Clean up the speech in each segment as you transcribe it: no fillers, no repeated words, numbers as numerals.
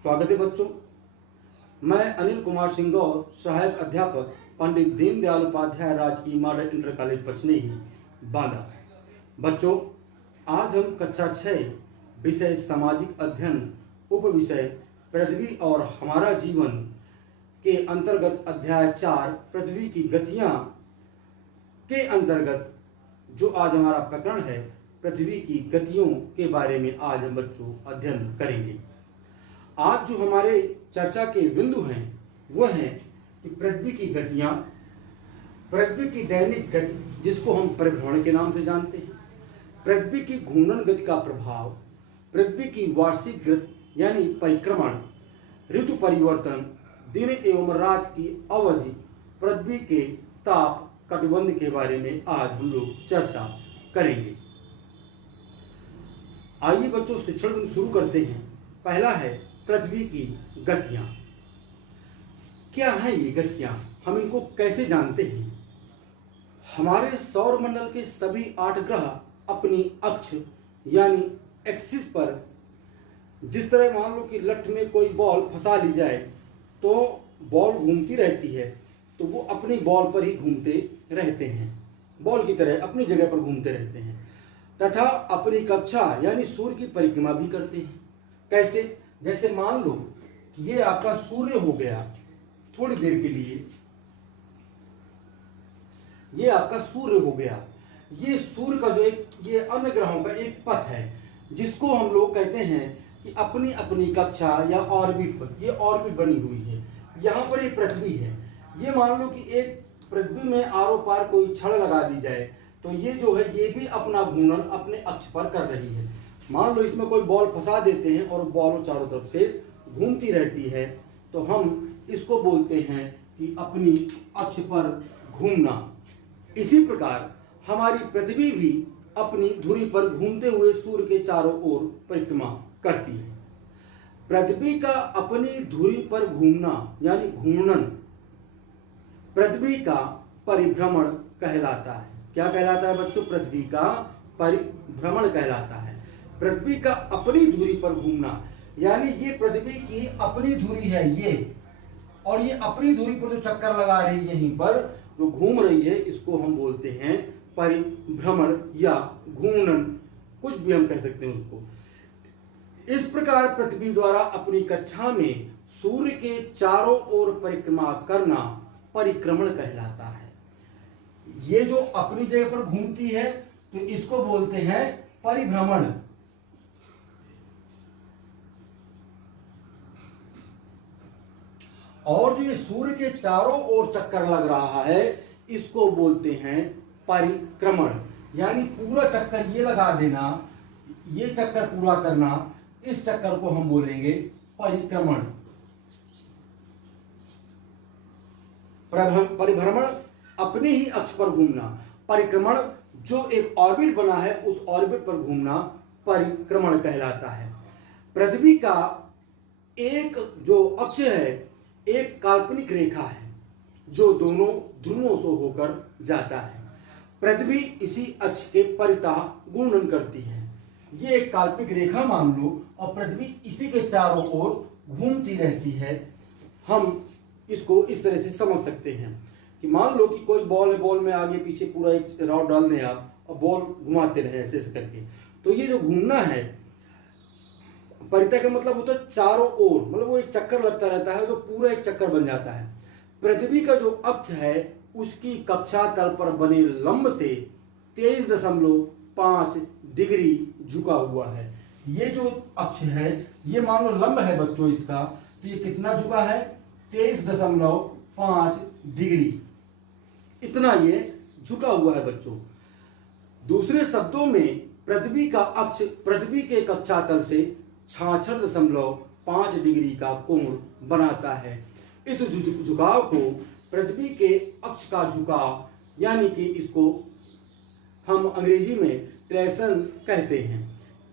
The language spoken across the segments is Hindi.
स्वागत है बच्चों। मैं अनिल कुमार सिंह गौर, सहायक अध्यापक, पंडित दीनदयाल उपाध्याय राजकीय मॉडल इंटर कॉलेज पचनेही, बांदा। बच्चों, आज हम कक्षा 6 विषय सामाजिक अध्ययन उप विषय पृथ्वी और हमारा जीवन के अंतर्गत अध्याय 4 पृथ्वी की गतियां के अंतर्गत जो आज हमारा प्रकरण है पृथ्वी की गतियों के बारे में आज हम बच्चों अध्ययन करेंगे। आज जो हमारे चर्चा के बिंदु हैं वह है कि पृथ्वी की गतियां, पृथ्वी की दैनिक गति जिसको हम परिभ्रमण के नाम से जानते हैं, पृथ्वी की घूर्णन गति का प्रभाव, पृथ्वी की वार्षिक गति यानी परिक्रमण, ऋतु परिवर्तन, दिन एवं रात की अवधि, पृथ्वी के ताप कटिबंध के बारे में आज हम लोग चर्चा करेंगे। आइए बच्चों शिक्षण बिंदु शुरू करते हैं। पहला है पृथ्वी की गतियां। क्या है ये गतियां, हम इनको कैसे जानते हैं? हमारे सौर मंडल के सभी 8 ग्रह अपनी अक्ष यानी एक्सिस पर, जिस तरह मान लो कि लठ में कोई बॉल फंसा ली जाए तो बॉल घूमती रहती है, तो वो अपनी बॉल पर ही घूमते रहते हैं, बॉल की तरह अपनी जगह पर घूमते रहते हैं, तथा अपनी कक्षा यानी सूर्य की परिक्रमा भी करते हैं। कैसे? जैसे मान लो कि ये आपका सूर्य हो गया, थोड़ी देर के लिए ये आपका सूर्य हो गया। ये सूर्य का जो ये अन्य ग्रहों का एक पथ है जिसको हम लोग कहते हैं कि अपनी अपनी कक्षा या ऑर्बिट पर, ये ऑर्बिट बनी हुई है। यहाँ पर ये पृथ्वी है। ये मान लो कि एक पृथ्वी में आरो पार कोई छड़ लगा दी जाए तो ये जो है ये भी अपना घूर्णन अपने अक्ष पर कर रही है। मान लो इसमें कोई बॉल फंसा देते हैं और बॉल चारों तरफ से घूमती रहती है, तो हम इसको बोलते हैं कि अपनी अक्ष पर घूमना। इसी प्रकार हमारी पृथ्वी भी अपनी धुरी पर घूमते हुए सूर्य के चारों ओर परिक्रमा करती है। पृथ्वी का अपनी धुरी पर घूमना यानी घूर्णन पृथ्वी का परिभ्रमण कहलाता है। क्या कहलाता है बच्चों? पृथ्वी का परिभ्रमण कहलाता है। पृथ्वी का अपनी धुरी पर घूमना यानी ये पृथ्वी की अपनी धुरी है ये, और ये अपनी धुरी पर जो चक्कर लगा रही है, यहीं पर जो घूम रही है, इसको हम बोलते हैं परिभ्रमण या घूर्णन, कुछ भी हम कह सकते हैं उसको। इस प्रकार पृथ्वी द्वारा अपनी कक्षा में सूर्य के चारों ओर परिक्रमा करना परिक्रमण कहलाता है। ये जो अपनी जगह पर घूमती है तो इसको बोलते हैं परिभ्रमण। और जो ये सूर्य के चारों ओर चक्कर लग रहा है इसको बोलते हैं परिक्रमण। यानी पूरा चक्कर ये लगा देना, ये चक्कर पूरा करना, इस चक्कर को हम बोलेंगे परिक्रमण। परिभ्रमण अपने ही अक्ष पर घूमना, परिक्रमण जो एक ऑर्बिट बना है उस ऑर्बिट पर घूमना परिक्रमण कहलाता है। पृथ्वी का एक जो अक्ष है एक काल्पनिक रेखा है जो दोनों ध्रुवों से होकर जाता है। पृथ्वी इसी अक्ष के परितः घूर्णन करती है। ये एक काल्पनिक रेखा मान लो और पृथ्वी इसी के चारों ओर घूमती रहती है। हम इसको इस तरह से समझ सकते हैं कि मान लो कि कोई बॉल है, बॉल में आगे पीछे पूरा एक राउंड डाल दें आप और बॉल घुमाते रहे ऐसे करके, तो ये जो घूमना है परितः का मतलब होता है चारों ओर, मतलब वो एक चक्कर लगता रहता है तो पूरा एक चक्कर बन जाता है। पृथ्वी का जो अक्ष है उसकी कक्षा तल पर बने लंब से 23.5 डिग्री झुका हुआ है। ये जो अक्ष है ये मान लो लंब है बच्चों इसका, तो ये कितना झुका है? 23.5 डिग्री, इतना ये झुका हुआ है बच्चों। दूसरे शब्दों में पृथ्वी का अक्ष पृथ्वी के कक्षा तल से 66.5 डिग्री का कोण बनाता है। इस झुकाव को पृथ्वी के अक्ष का झुकाव यानी कि इसको हम अंग्रेजी में ट्रेसन कहते हैं।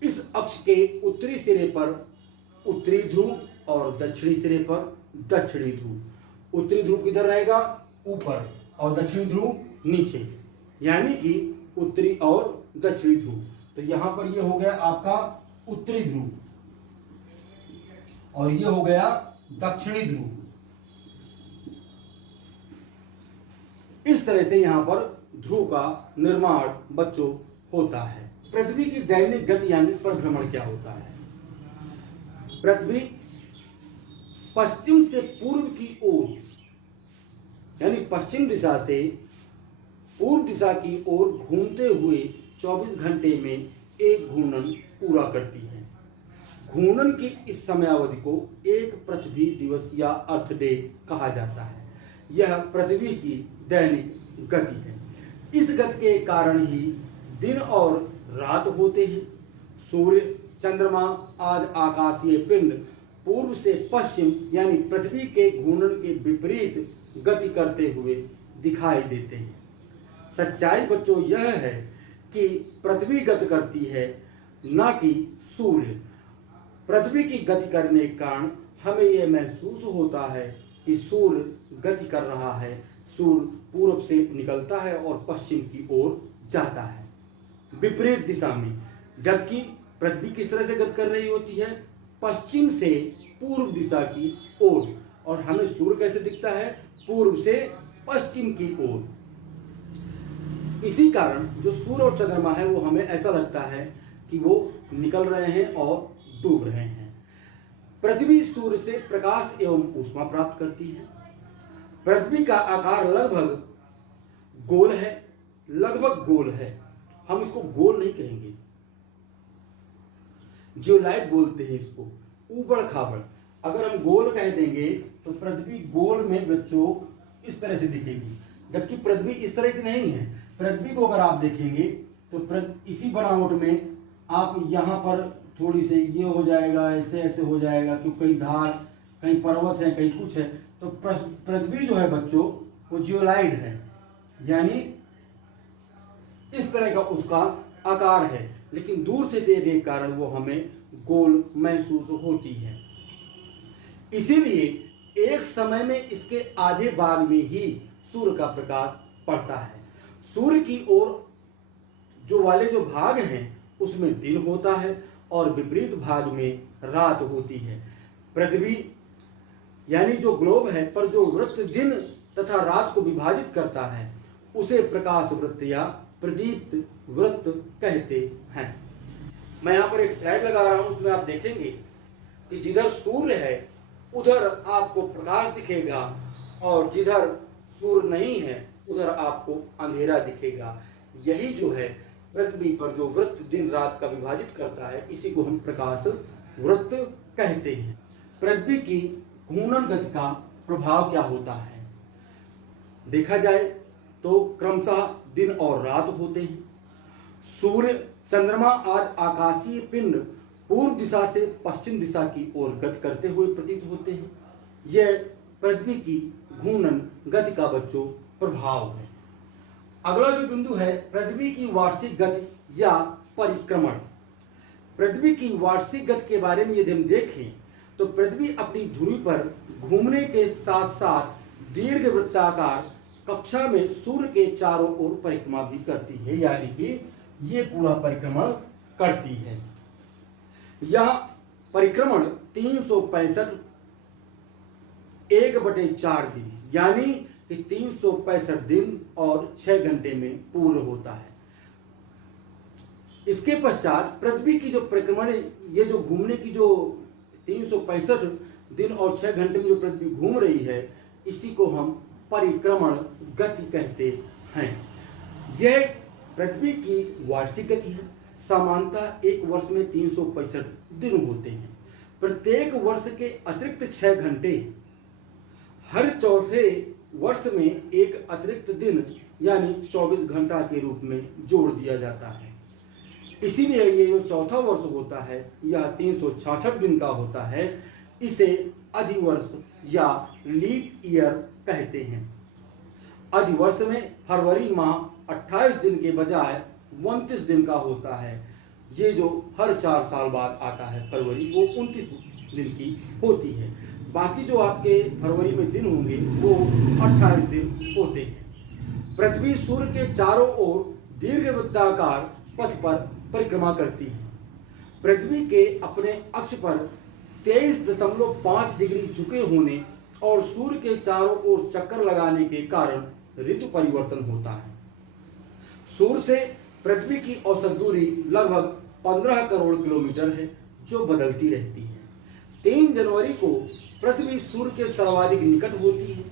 इस अक्ष के उत्तरी सिरे पर उत्तरी ध्रुव और दक्षिणी सिरे पर दक्षिणी ध्रुव। उत्तरी ध्रुव किधर रहेगा? ऊपर, और दक्षिणी ध्रुव नीचे, यानी कि उत्तरी और दक्षिणी ध्रुव। तो यहां पर ये हो गया आपका उत्तरी ध्रुव। और ये हो गया दक्षिणी ध्रुव। इस तरह से यहां पर ध्रुव का निर्माण बच्चों होता है। पृथ्वी की दैनिक गति यानी परिभ्रमण क्या होता है? पृथ्वी पश्चिम से पूर्व की ओर यानी पश्चिम दिशा से पूर्व दिशा की ओर घूमते हुए 24 घंटे में एक घूर्णन पूरा करती है। घूर्णन की इस समयावधि को एक पृथ्वी दिवस या अर्थ डे कहा जाता है। यह पृथ्वी की दैनिक गति है। इस गति के कारण ही दिन और रात होते हैं। सूर्य, चंद्रमा आदि आकाशीय पिंड पूर्व से पश्चिम यानी पृथ्वी के घूर्णन के विपरीत गति करते हुए दिखाई देते हैं। सच्चाई बच्चों यह है कि पृथ्वी गति करती है, न कि सूर्य। पृथ्वी की गति करने के कारण हमें यह महसूस होता है कि सूर्य गति कर रहा है। सूर्य पूर्व से निकलता है और पश्चिम की ओर जाता है विपरीत दिशा में, जबकि पृथ्वी किस तरह से गति कर रही होती है? पश्चिम से पूर्व दिशा की ओर। और हमें सूर्य कैसे दिखता है? पूर्व से पश्चिम की ओर। इसी कारण जो सूर्य और चंद्रमा है वो हमें ऐसा लगता है कि वो निकल रहे हैं और डूब रहे हैं। पृथ्वी सूर्य से प्रकाश एवं ऊष्मा प्राप्त करती है। पृथ्वी का आकार लगभग गोल है, लगभग गोल है। हम इसको गोल नहीं कहेंगे, जियोलाइट बोलते हैं इसको, ऊबड़ खाबड़। अगर हम गोल कह देंगे तो पृथ्वी गोल में बच्चों इस तरह से दिखेगी, जबकि पृथ्वी इस तरह की नहीं है। पृथ्वी को अगर आप देखेंगे तो इसी बनावट में आप यहाँ पर थोड़ी से ये हो जाएगा, ऐसे ऐसे हो जाएगा, क्योंकि कहीं धार, कहीं पर्वत है, कहीं कुछ है। तो पृथ्वी जो है बच्चों वो जियोलाइड है, यानी इस तरह का उसका आकार है, लेकिन दूर से देखने के कारण वो हमें गोल महसूस होती है। इसीलिए एक समय में इसके आधे भाग में ही सूर्य का प्रकाश पड़ता है। सूर्य की ओर जो वाले जो भाग हैं उसमें दिन होता है और विपरीत भाग में रात होती है। पृथ्वी यानी जो ग्लोब है पर जो वृत्त दिन तथा रात को विभाजित करता है उसे प्रकाश वृत्त या प्रदीप्त वृत्त कहते हैं। मैं यहाँ पर एक स्लाइड लगा रहा हूँ, उसमें आप देखेंगे कि जिधर सूर्य है उधर आपको प्रकाश दिखेगा और जिधर सूर्य नहीं है उधर आपको अंधेरा दिखेगा। यही जो है पृथ्वी पर जो वृत्त दिन रात का विभाजित करता है, इसी को हम प्रकाश वृत्त कहते हैं। पृथ्वी की घूर्णन गति का प्रभाव क्या होता है? देखा जाए तो क्रमशः दिन और रात होते हैं। सूर्य, चंद्रमा आदि आकाशीय पिंड पूर्व दिशा से पश्चिम दिशा की ओर गति करते हुए प्रतीत होते हैं। यह पृथ्वी की घूर्णन गति का बच्चों प्रभाव है। अगला जो बिंदु है पृथ्वी की वार्षिक गति या परिक्रमण। पृथ्वी की वार्षिक गति के बारे में यदि हम देखें तो पृथ्वी अपनी धुरी पर घूमने के साथ साथ दीर्घ वृत्ताकार कक्षा में सूर्य के चारों ओर परिक्रमा भी करती है, यानी कि ये पूरा परिक्रमण करती है। यह परिक्रमण 365 1/4 दिन यानी कि 365 दिन और 6 घंटे में पूर्ण होता है। इसके पश्चात पृथ्वी की जो परिक्रमण, ये जो घूमने की जो 365 दिन और 6 घंटे में जो पृथ्वी घूम रही है, इसी को हम परिक्रमण गति कहते हैं। यह पृथ्वी की वार्षिक गति है। सामान्यतः एक वर्ष में 365 दिन होते हैं। प्रत्येक वर्ष के अतिरिक्त 6 घंटे हर चौथे वर्ष में एक अतिरिक्त दिन यानी 24 घंटा के रूप में जोड़ दिया जाता है। इसीलिए ये जो चौथा वर्ष होता है यह 366 दिन का होता है। इसे अधिवर्ष या लीप ईयर कहते हैं। अधिवर्ष में फरवरी माह 28 दिन के बजाय 29 दिन का होता है। ये जो हर 4 साल बाद आता है फरवरी, वो 29 दिन की होती है। बाकी जो आपके फरवरी में दिन होंगे वो 28 दिन होते हैं। पृथ्वी सूर्य के चारों ओर दीर्घवृत्ताकार पथ पर परिक्रमा करती है। पृथ्वी के अपने अक्ष पर 23.5 डिग्री झुके होने और सूर्य के चारों ओर चक्कर लगाने के कारण ऋतु परिवर्तन होता है। सूर्य से पृथ्वी की औसत दूरी लगभग 15 करोड़ किलोमीटर है, जो बदलती रहती है। 3 जनवरी को पृथ्वी सूर्य के सर्वाधिक निकट होती है।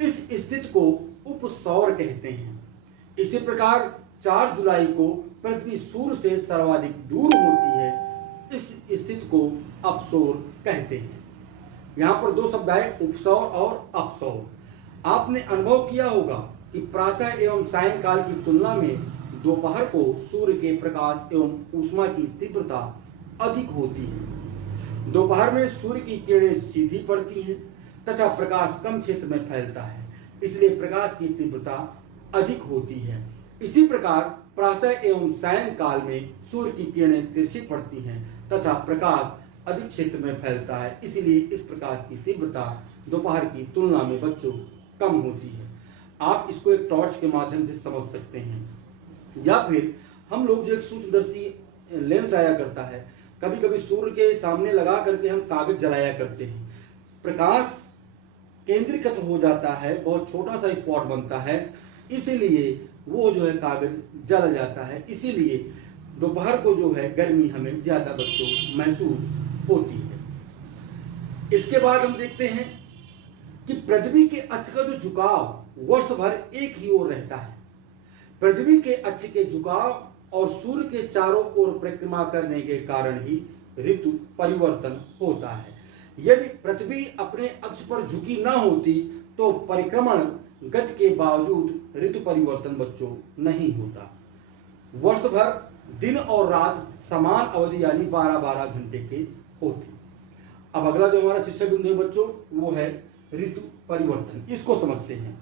इस स्थिति को उपसौर कहते हैं। इसी प्रकार 4 जुलाई को पृथ्वी सूर्य से सर्वाधिक दूर होती है। इस स्थिति को अपसौर कहते हैं। यहाँ पर 2 शब्द आए, उपसौर और अपसौर। आपने अनुभव किया होगा कि प्रातः एवं सायंकाल की तुलना में दोपहर को सूर्य के प्रकाश एवं ऊष्मा की तीव्रता अधिक होती है। दोपहर में सूर्य की किरणें सीधी पड़ती हैं तथा प्रकाश कम क्षेत्र में फैलता है, इसलिए प्रकाश की तीव्रता अधिक होती है। इसी प्रकार प्रातः एवं सायंकाल में सूर्य की किरणें तिरछी पड़ती हैं तथा प्रकाश अधिक क्षेत्र में फैलता है, इसलिए इस प्रकाश की तीव्रता दोपहर की तुलना में बच्चों कम होती है। आप इसको एक टॉर्च के माध्यम से समझ सकते हैं, या फिर हम लोग जो एक सूक्ष्मदर्शी लेंस आया करता है, कभी कभी सूर्य के सामने लगा करके हम कागज जलाया करते हैं। प्रकाश केंद्रीकृत हो जाता है, बहुत छोटा सा स्पॉट बनता है, इसीलिए वो जो है कागज जल जाता है। इसीलिए दोपहर को जो है गर्मी हमें ज्यादा बच्चों महसूस होती है। इसके बाद हम देखते हैं कि पृथ्वी के अक्ष का जो झुकाव वर्ष भर एक ही ओर रहता है। पृथ्वी के अक्ष के झुकाव और सूर्य के चारों ओर परिक्रमा करने के कारण ही ऋतु परिवर्तन होता है। यदि पृथ्वी अपने अक्ष पर झुकी न होती तो परिक्रमण गति के बावजूद ऋतु परिवर्तन बच्चों नहीं होता। वर्ष भर दिन और रात समान अवधि यानी 12-12 घंटे के होते। अब अगला जो हमारा शिक्षा बिंदु है बच्चों, वो है ऋतु परिवर्तन। इसको समझते हैं।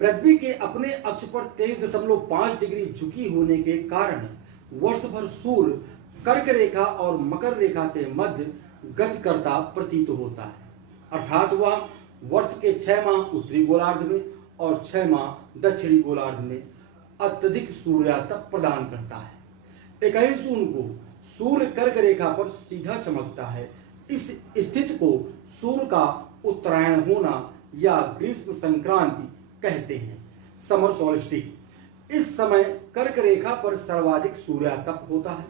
पृथ्वी के अपने अक्ष पर 23.5 डिग्री झुकी होने के कारण वर्ष भर सूर्य कर्क रेखा और मकर रेखा के मध्य गति करता प्रतीत होता है, अर्थात वह वर्ष के 6 माह उत्तरी गोलार्ध में और 6 माह दक्षिणी गोलार्ध में अत्यधिक सूर्यातप प्रदान करता है। 21 जून को सूर्य कर्क रेखा पर सीधा चमकता है। इस स्थिति को सूर्य का उत्तरायण होना या ग्रीष्म संक्रांति कहते हैं, समर सॉल्स्टिस। इस समय कर्क रेखा पर सर्वाधिक सूर्यातप होता है।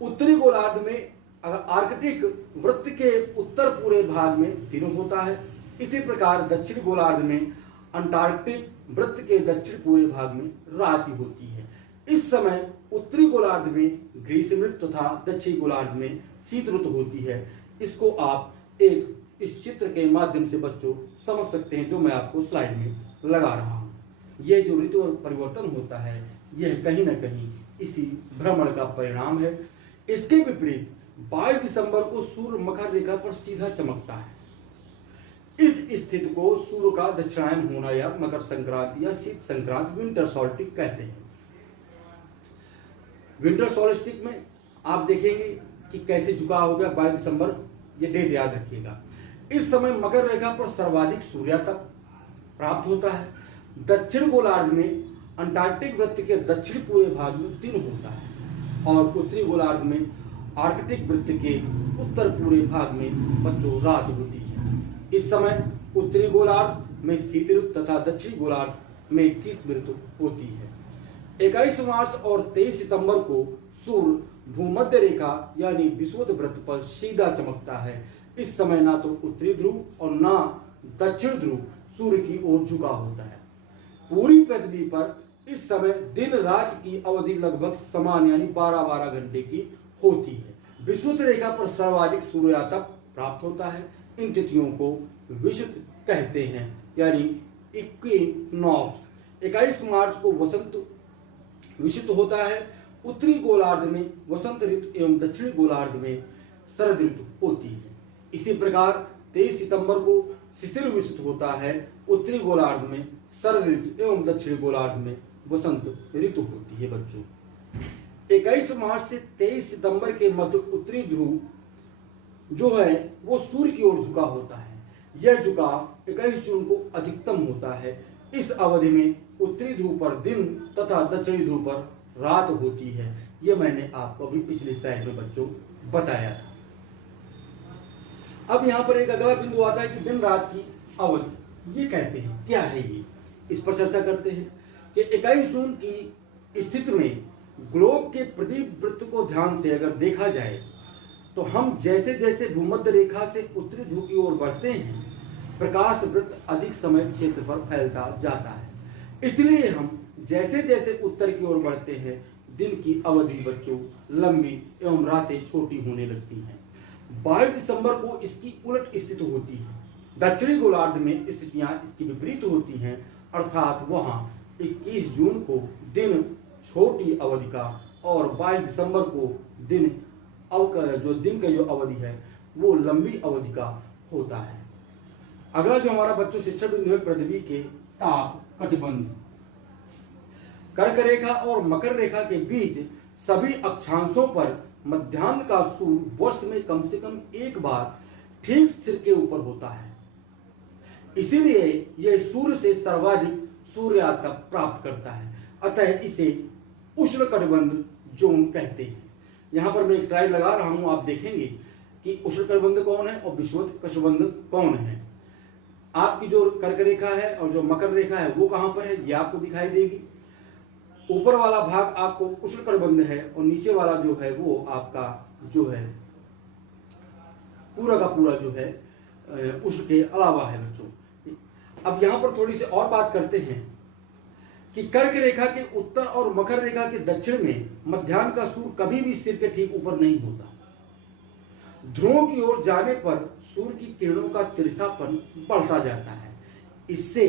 उत्तरी गोलार्ध में आर्कटिक वृत्त के उत्तर पूरे भाग में दिन होता है। इसी प्रकार दक्षिण गोलार्ध में अंटार्कटिक वृत्त के दक्षिण पूरे भाग में रात होती है। इस समय उत्तरी गोलार्ध में ग्रीष्म ऋतु तथा दक्षिणी गोलार्ध में शीत ऋतु होती है। इसको आप एक इस चित्र के माध्यम से बच्चों समझ सकते हैं, जो मैं आपको स्लाइड में लगा रहा हूँ। यह जो ऋतु परिवर्तन होता है, यह कहीं ना कहीं इसी भ्रमण का परिणाम है। इसके विपरीत 22 दिसंबर को सूर्य मकर रेखा पर सीधा चमकता है। इस स्थिति को सूर्य का दक्षिणायन होना या मकर संक्रांति या शीत संक्रांति विंटर सॉल्स्टिस कहते हैं। विंटर सॉल्स्टिस में आप देखेंगे कि कैसे झुकाव हो गया 22 दिसंबर, ये डेट याद रखिएगा। इस समय मकर रेखा पर सर्वाधिक सूर्यातप प्राप्त होता है। दक्षिण गोलार्ध में अंटार्कटिक वृत्त के दक्षिण पूरे भाग में दिन होता है और उत्तरी गोलार्ध में आर्कटिक वृत्त के उत्तर पूरे भाग में बच्चों रात होती है। इस समय उत्तरी गोलार्ध में शीत ऋतु तथा दक्षिणी गोलार्ध में ग्रीष्म ऋतु होती है। 21 मार्च और 23 सितंबर को सूर्य भूमध्य रेखा यानी विषुवत वृत्त पर सीधा चमकता है। इस समय ना तो उत्तरी ध्रुव और ना दक्षिण ध्रुव सूर्य की ओर झुका होता है। पूरी पृथ्वी पर इस समय दिन रात की अवधि लगभग समान यानी 12-12 घंटे की होती है। विषुवत रेखा पर सर्वाधिक सूर्यातप प्राप्त होता है। इन तिथियों को विषुवत कहते हैं यानी इक्विनॉक्स। 21 मार्च को वसंत विषुवत होता है। उत्तरी गोलार्ध में वसंत ऋतु एवं दक्षिणी गोलार्ध में शरद ऋतु होती है। इसी प्रकार 23 सितंबर को शिशिर विषुवत होता है। उत्तरी गोलार्ध में शरद ऋतु एवं दक्षिणी गोलार्ध में वसंत ऋतु होती है बच्चों। 21 मार्च से 23 सितंबर के मध्य उत्तरी ध्रुव जो है वो सूर्य की ओर झुका होता है। यह झुकाव 21 जून को अधिकतम होता है। इस अवधि में उत्तरी ध्रुव पर दिन तथा दक्षिणी ध्रुव पर रात होती है। यह मैंने आपको अभी पिछली स्लाइड में बच्चों बताया था। अब यहाँ पर एक अगला बिंदु आता है कि दिन रात की अवधि, ये कैसे है, क्या है ये, इस पर चर्चा करते हैं कि 21 जून की स्थिति में ग्लोब के प्रदीप वृत्त को ध्यान से अगर देखा जाए तो हम जैसे जैसे भूमध्य रेखा से उत्तरी ध्रुव की ओर बढ़ते हैं, प्रकाश वृत्त अधिक समय क्षेत्र पर फैलता जाता है। इसलिए हम जैसे जैसे उत्तर की ओर बढ़ते हैं, दिन की अवधि बच्चों लंबी एवं रातें छोटी होने लगती हैं। 22 दिसंबर को इसकी उलट स्थिति होती है। दक्षिणी गोलार्ध में स्थितियां इसकी विपरीत होती हैं, अर्थात वहां 21 जून को दिन छोटी अवधि का और 22 दिसंबर को दिन की जो अवधि है वो लंबी अवधि का होता है। अगला जो हमारा बच्चों शिक्षण बिंदु है, पृथ्वी के ताप कटिबंध। कर्क रेखा और मकर रेखा के बीच सभी अक्षांशों पर मध्याह्न का सूर्य वर्ष में कम से कम एक बार ठीक सिर के ऊपर होता है। इसीलिए यह सूर्य से सर्वाधिक सूर्यास्त तक प्राप्त करता है, अतः इसे उष्णकटिबंध जोन कहते हैं। यहाँ पर मैं एक स्लाइड लगा रहा हूं, आप देखेंगे कि उष्णकटिबंध कौन है और विषुवत कटिबंध कौन है। आपकी जो कर्क रेखा है और जो मकर रेखा है वो कहां पर है, ये आपको दिखाई देगी। ऊपर वाला भाग आपको उष्णकटिबंध है और नीचे वाला जो है वो आपका जो है पूरा का पूरा जो है उष्ण के अलावा है बच्चों। अब यहां पर थोड़ी सी और बात करते हैं कि कर्क रेखा के उत्तर और मकर रेखा के दक्षिण में मध्याह्न का सूर्य कभी भी सिर के ठीक ऊपर नहीं होता। ध्रुवों की ओर जाने पर सूर्य की किरणों का तिरछापन बढ़ता जाता है। इससे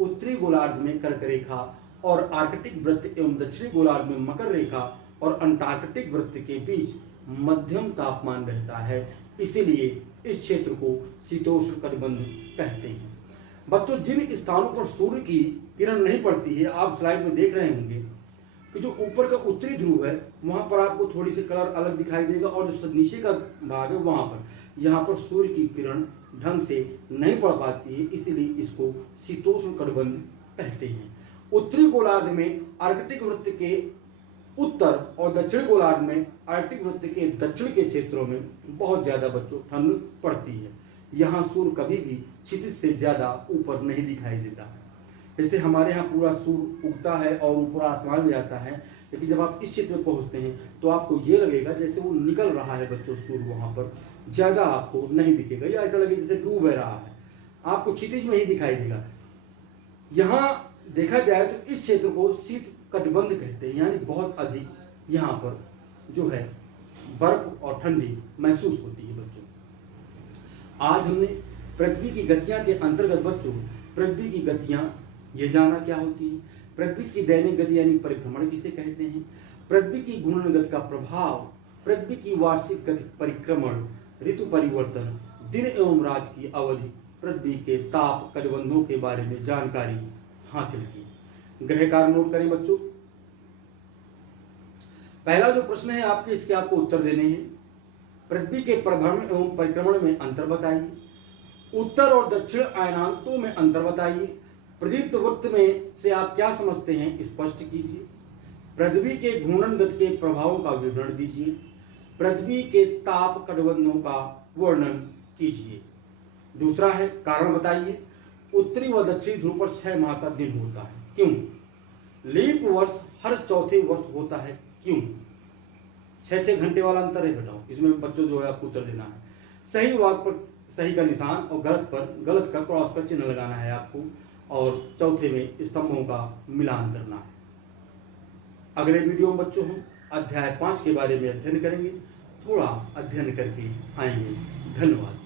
उत्तरी गोलार्ध में कर्क रेखा और आर्कटिक वृत्त एवं दक्षिणी गोलार्ध में मकर रेखा और अंटार्कटिक वृत्त के बीच मध्यम तापमान रहता है। इसीलिए इस क्षेत्र को शीतोष्ण कटिबंध कहते हैं। बच्चों, जिन स्थानों पर सूर्य की किरण नहीं पड़ती है, आप स्लाइड में देख रहे होंगे कि जो ऊपर का उत्तरी ध्रुव है वहां पर आपको थोड़ी सी कलर अलग दिखाई देगा और जो नीचे का भाग है वहां पर यहाँ पर सूर्य की किरण ढंग से नहीं पड़ पाती है, इसीलिए इसको शीतोष्ण कटिबंध कहते हैं। उत्तरी गोलार्ध में आर्कटिक वृत्त के उत्तर और दक्षिणी गोलार्ध में आर्कटिक वृत्त के दक्षिण के क्षेत्रों में बहुत ज्यादा बच्चों ठंड पड़ती है। यहाँ सूर्य कभी भी क्षितिज से ज्यादा ऊपर नहीं दिखाई देता। जैसे हमारे यहाँ पूरा सूर्य उगता है और ऊपर आसमान में जाता है, लेकिन जब आप इस क्षेत्र में पहुंचते हैं तो आपको ये लगेगा जैसे वो निकल रहा है बच्चों, सूर्य वहां पर ज्यादा आपको नहीं दिखेगा या ऐसा लगे जैसे डूब रहा है, आपको क्षितिज में ही दिखाई देगा। यहाँ देखा जाए तो इस क्षेत्र को शीत कटिबंध कहते हैं, यानी बहुत अधिक यहाँ पर जो है बर्फ और ठंडी महसूस होती है बच्चों। आज हमने पृथ्वी की गतियां के अंतर्गत बच्चों पृथ्वी की गतियां ये जाना क्या होती है, पृथ्वी की दैनिक गति यानी परिभ्रमण किसे कहते हैं, पृथ्वी की घूर्णन गति का प्रभाव, पृथ्वी की वार्षिक गति परिक्रमण, ऋतु परिवर्तन, दिन एवं रात की अवधि, पृथ्वी के ताप कटिबंधों के बारे में जानकारी हासिल की। ग्रह कार्य नोट करें बच्चों। पहला जो प्रश्न है आपके, इसके आपको उत्तर देने हैं। पृथ्वी के परिभ्रमण एवं परिक्रमण में अंतर बताइए। उत्तर और दक्षिण अयनांतों में अंतर बताइए। प्रदीप्त वृत्त में से आप क्या समझते हैं, स्पष्ट कीजिए। पृथ्वी के घूर्णन गति के प्रभावों का विवरण दीजिए। पृथ्वी के ताप कटिबंधों का वर्णन कीजिए। दूसरा है कारण बताइए। उत्तरी व दक्षिणी ध्रुव पर 6 माह का दिन होता है, क्यों? लीप वर्ष हर चौथे वर्ष होता है, क्यों? 6-6 घंटे वाला अंतर है बेटा, इसमें बच्चों जो है आपको उत्तर देना है। सही वाक्य पर सही का निशान और गलत का क्रॉस का चिन्ह लगाना है आपको, और चौथे में स्तंभों का मिलान करना है। अगले वीडियो में बच्चों हम अध्याय 5 के बारे में अध्ययन करेंगे। थोड़ा अध्ययन करके आएंगे। धन्यवाद।